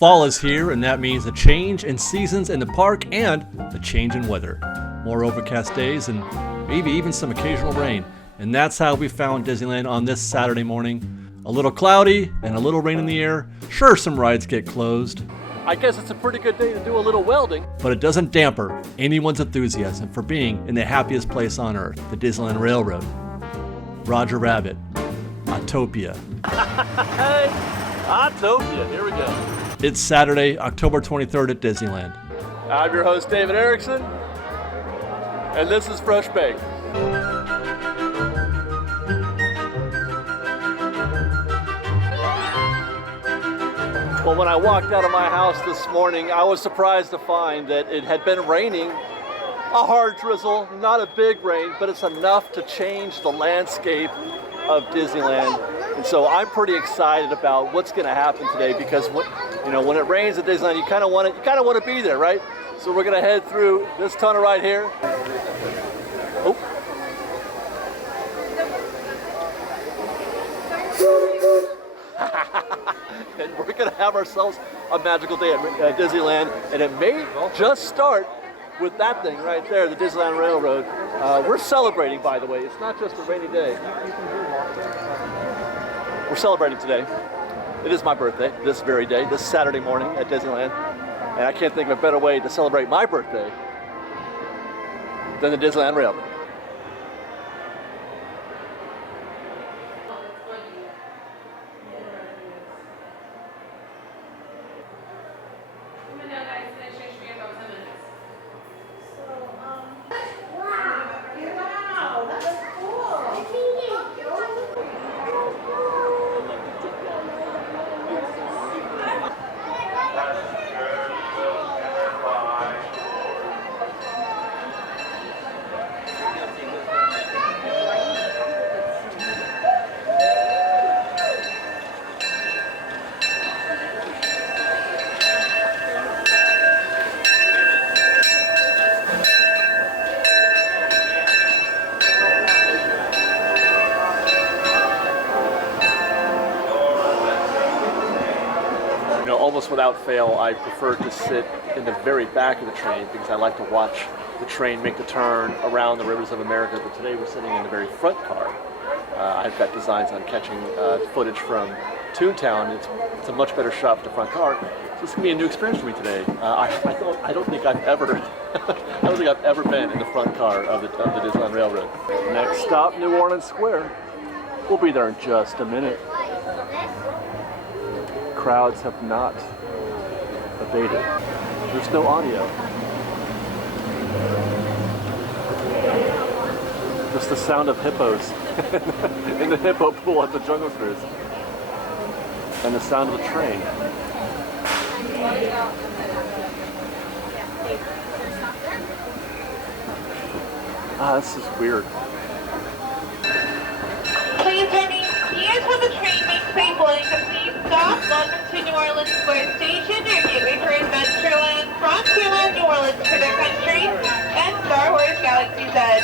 Fall is here, and that means a change in seasons in the park and a change in weather. More overcast days and maybe even some occasional rain. And that's how we found Disneyland on this Saturday morning. A little cloudy and a little rain in the air. Sure, some rides get closed. I guess it's a pretty good day to do a little welding. But it doesn't damper anyone's enthusiasm for being in the happiest place on earth, the Disneyland Railroad. Roger Rabbit, Autopia. Hey, Autopia, here we go. It's Saturday, October 23rd at Disneyland. I'm your host, David Erickson, and this is Fresh Baked. Well, when I walked out of my house this morning, I was surprised to find that it had been raining. A hard drizzle, not a big rain, but it's enough to change the landscape of Disneyland. And so I'm pretty excited about what's going to happen today because when it rains at Disneyland, you kind of want to be there, right? So we're going to head through this tunnel right here. Oh. And we're going to have ourselves a magical day at Disneyland, and it may just start with that thing right there, the Disneyland Railroad. We're celebrating, by the way. It's not just a rainy day. We're celebrating today. It is my birthday, this very day, this Saturday morning at Disneyland. And I can't think of a better way to celebrate my birthday than the Disneyland Railroad. Almost without fail, I prefer to sit in the very back of the train because I like to watch the train make the turn around the rivers of America. But today we're sitting in the very front car. I've got designs on catching footage from Toontown. It's a much better shot for the front car. So this is gonna be a new experience for me today. I don't think I've ever been in the front car of the Disneyland Railroad. Next stop, New Orleans Square. We'll be there in just a minute. Crowds have not abated. There's no audio. Just the sound of hippos in the hippo pool at the Jungle Cruise. And the sound of the train. This is weird. Please, honey, here's where the train makes faithfully. Please stop. Welcome to New Orleans Square Station, your gateway for Adventureland, Frontierland, New Orleans for their country, and Star Wars Galaxy's Edge.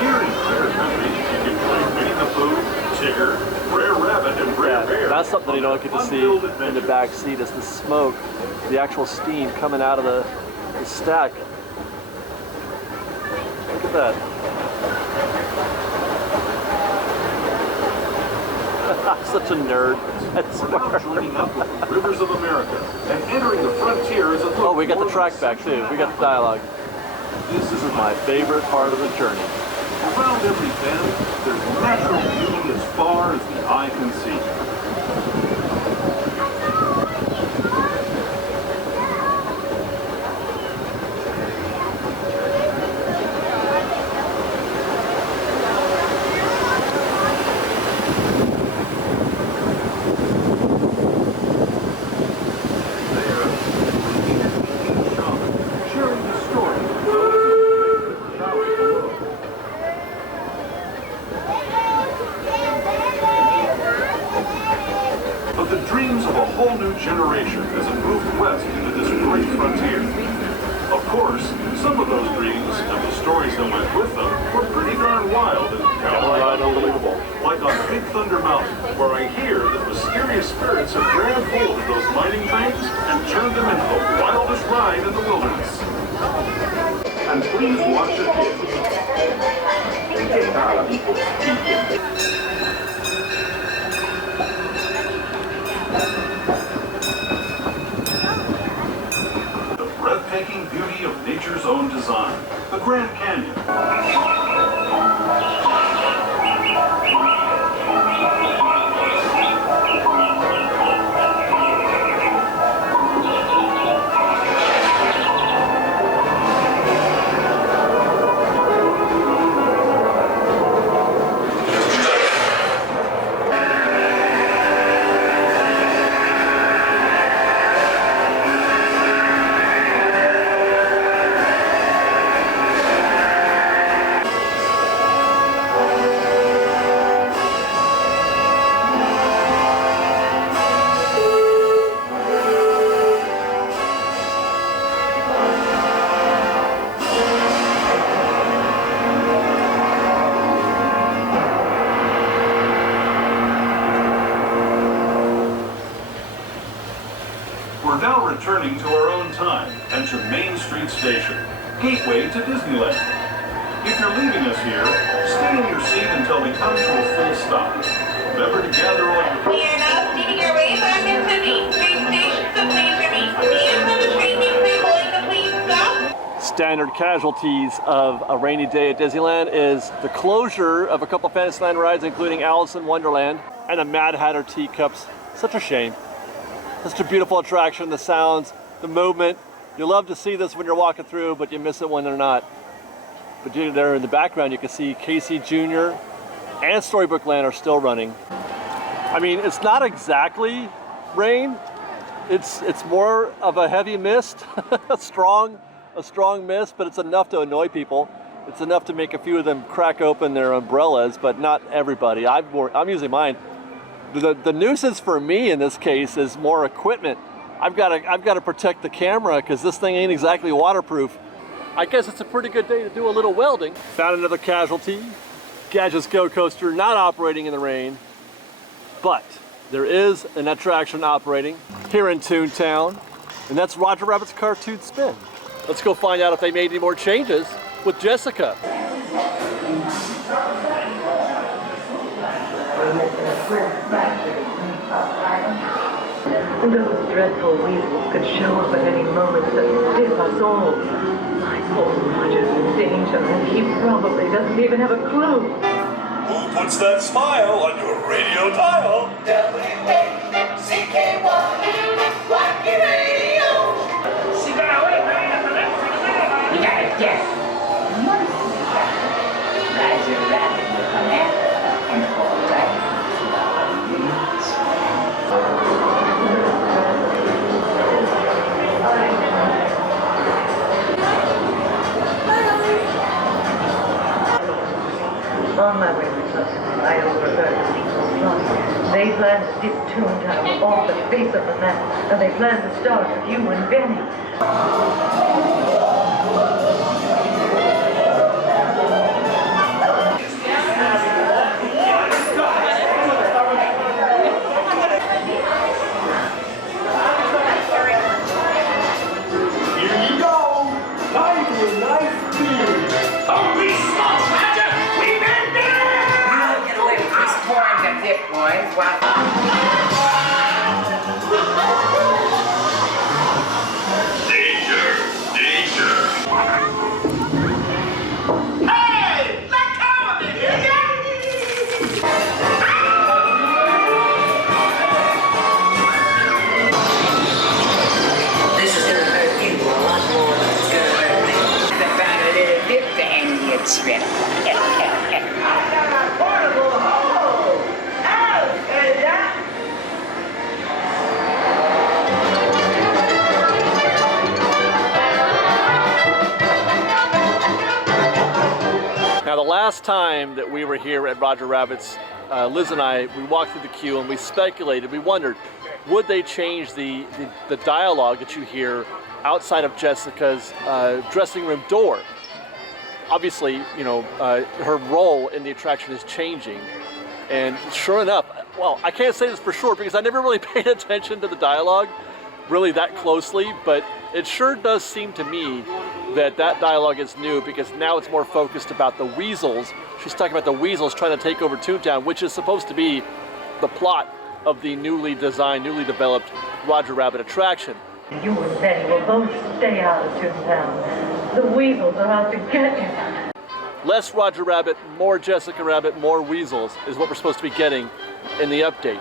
Here in Critter Country, you can play Winnie the Pooh, Tigger, Rare Rabbit, and Rare Bear. That's something you don't get to see in the back seat is the smoke, the actual steam coming out of the stack. Look at that. I'm such a nerd. Now joining up with the Rivers of America and entering the frontier is a look. Oh, we got the track back too. We got the dialogue. This is my favorite part of the journey. Around every bend, there's natural beauty as far as the eye can see. Generation as it moved west into this great frontier. Of course, some of those dreams and the stories that went with them were pretty darn wild and downright unbelievable. Big Thunder Mountain, where I hear that mysterious spirits have grabbed hold of those mining trains and turned them into the wildest ride in the wilderness. And please watch your kids. The breathtaking beauty of nature's own design, the Grand Canyon. We're now returning to our own time and to Main Street Station, gateway to Disneyland. If you're leaving us here, stay in your seat until we come to a full stop. Remember to gather all your... We are now speeding our way back into Main Street Station, so please remain seated when the train makes a going complete stop. Standard casualties of a rainy day at Disneyland is the closure of a couple Fantasyland rides, including Alice in Wonderland and the Mad Hatter teacups. Such a shame. Such a beautiful attraction, the sounds, the movement. You love to see this when you're walking through, but you miss it when they're not. But there in the background, you can see Casey Jr. and Storybook Land are still running. I mean, it's not exactly rain. It's more of a heavy mist, a strong mist, but it's enough to annoy people. It's enough to make a few of them crack open their umbrellas, but not everybody. I'm using mine. The nuisance for me in this case is more equipment. I've got to protect the camera because this thing ain't exactly waterproof. I guess it's a pretty good day to do a little welding. Found another casualty. Gadget's Go Coaster not operating in the rain, but there is an attraction operating here in Toontown, and that's Roger Rabbit's Cartoon Spin. Let's go find out if they made any more changes with Jessica. Those dreadful weasels could show up at any moment to dip us all. My poor Roger's in danger, and he probably doesn't even have a clue. Who puts that smile on your radio dial? W-A-C-K-Y, Wacky Radio. You gotta guess. Roger Rabbit with an F and all right. On my way to Tustin, I overheard the people talking. They plan to dip Toontown off the face of the map, and they plan to start with you and Benny. Here you go. Time for a nice beer. Holy smokes, Roger! We made it! I'll get away with this torn to dip, boys. Danger! Danger! Hey! Let go of it, hear ya? This is gonna hurt you a lot more than it's gonna hurt me. I found a little dip to hang you, Trip. Portable hole! Out! And that... Now, the last time that we were here at Roger Rabbit's, Liz and I, we walked through the queue and we speculated, we wondered, would they change the dialogue that you hear outside of Jessica's dressing room door? Obviously, you know, her role in the attraction is changing, And sure enough, well, I can't say this for sure because I never really paid attention to the dialogue really that closely, but it sure does seem to me that that dialogue is new because now it's more focused about the weasels. She's talking about the weasels trying to take over Toontown, which is supposed to be the plot of the newly designed, newly developed Roger Rabbit attraction. You and Betty will both stay out of Toontown. The weasels are out to get you. Less Roger Rabbit, more Jessica Rabbit, more weasels is what we're supposed to be getting in the update.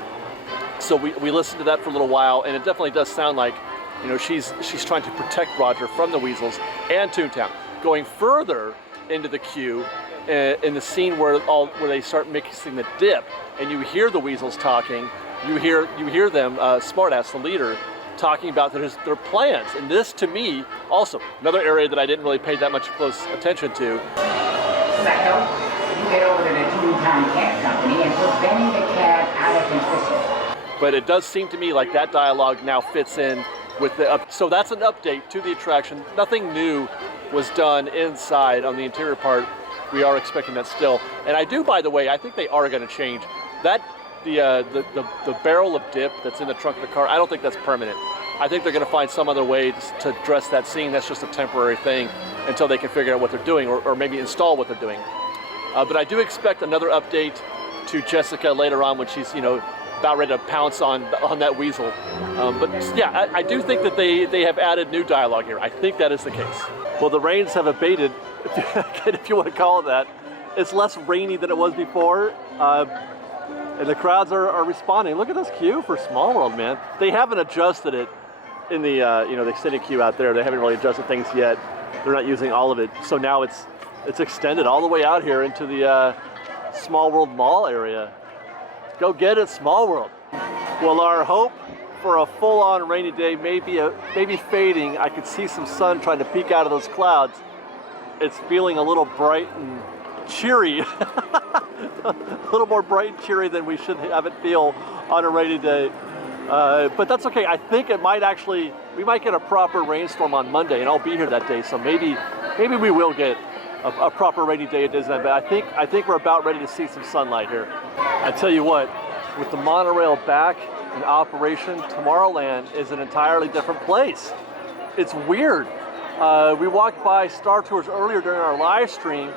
So we listened to that for a little while, and it definitely does sound like, you know, she's trying to protect Roger from the weasels and Toontown. Going further into the queue, in the scene where they start mixing the dip, and you hear the weasels talking, you hear them, Smartass, the leader, talking about their plans. And this, to me, also another area that I didn't really pay that much close attention to. Psycho, you get over to the Toontown Cat Company and put Benny the Cat out of consistent. But it does seem to me like that dialogue now fits in with the so that's an update to the attraction. Nothing new was done inside on the interior part. We are expecting that still. And I do, by the way, I think they are going to change that. The barrel of dip that's in the trunk of the car, I don't think that's permanent. I think they're going to find some other way to address that scene. That's just a temporary thing until they can figure out what they're doing or maybe install what they're doing. But I do expect another update to Jessica later on when she's, you know, about ready to pounce on that weasel. But yeah, I do think that they have added new dialogue here. I think that is the case. Well, the rains have abated, if you want to call it that. It's less rainy than it was before. And the crowds are responding. Look at this queue for Small World, man. They haven't adjusted it in the the extended queue out there. They haven't really adjusted things yet. They're not using all of it. So now it's extended all the way out here into the Small World Mall area. Go get it, Small World. Well, our hope for a full-on rainy day may be fading. I could see some sun trying to peek out of those clouds. It's feeling a little bright and cheery. A little more bright and cheery than we should have it feel on a rainy day. But that's okay. I think we might get a proper rainstorm on Monday, and I'll be here that day. So maybe we will get a proper rainy day at Disneyland. But I think we're about ready to see some sunlight here. I tell you what, with the monorail back in operation, Tomorrowland is an entirely different place. It's weird. We walked by Star Tours earlier during our live stream.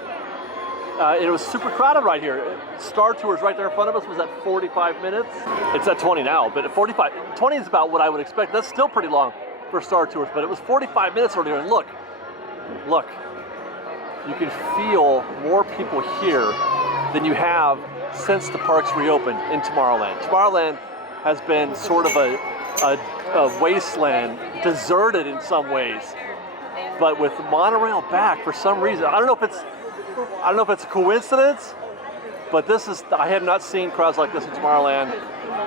It was super crowded right here. Star Tours right there in front of us was at 45 minutes. It's at 20 now, but at 20 is about what I would expect. That's still pretty long for Star Tours, but it was 45 minutes earlier. And look, you can feel more people here than you have since the parks reopened in Tomorrowland. Tomorrowland has been sort of a wasteland, deserted in some ways. But with the monorail back, for some reason, I don't know if it's a coincidence, but I have not seen crowds like this in Tomorrowland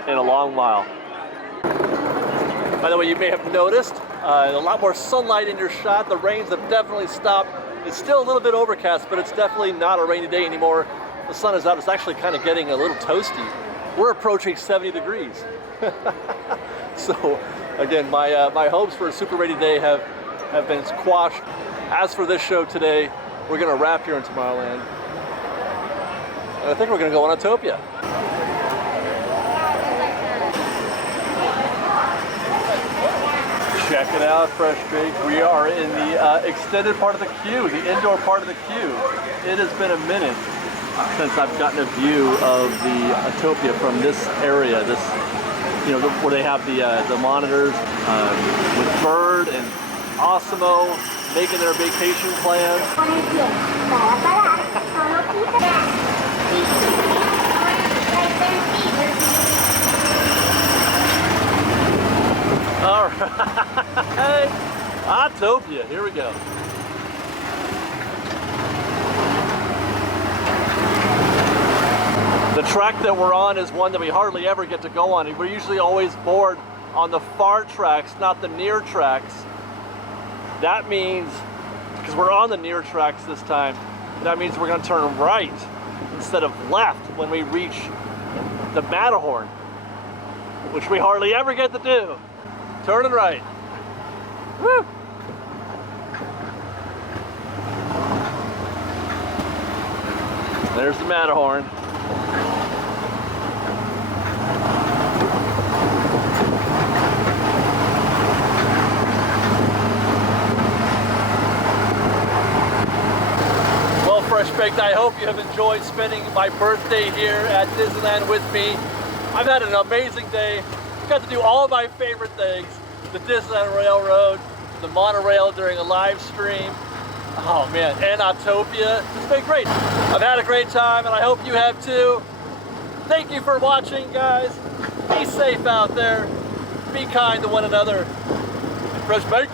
in a long while. By the way, you may have noticed a lot more sunlight in your shot. The rains have definitely stopped. It's still a little bit overcast, but it's definitely not a rainy day anymore. The sun is out. It's actually kind of getting a little toasty. We're approaching 70 degrees. So again, my hopes for a super rainy day have been squashed. As for this show today, we're going to wrap here in Tomorrowland. And I think we're going to go on Autopia. Check it out, Fresh Baked. We are in the extended part of the queue, the indoor part of the queue. It has been a minute since I've gotten a view of the Autopia from this area, where they have the monitors with Bird and Osimo making their vacation plans. All right, Autopia, here we go. The track that we're on is one that we hardly ever get to go on. We're usually always bored on the far tracks, not the near tracks. That means, because we're on the near tracks this time, that means we're going to turn right instead of left when we reach the Matterhorn, which we hardly ever get to do. Turning right. Woo! There's the Matterhorn. I hope you have enjoyed spending my birthday here at Disneyland with me. I've had an amazing day. Got to do all of my favorite things. The Disneyland Railroad, the Monorail during a live stream. Oh man, and Autopia. It's been great. I've had a great time and I hope you have too. Thank you for watching, guys. Be safe out there. Be kind to one another. Fresh bake.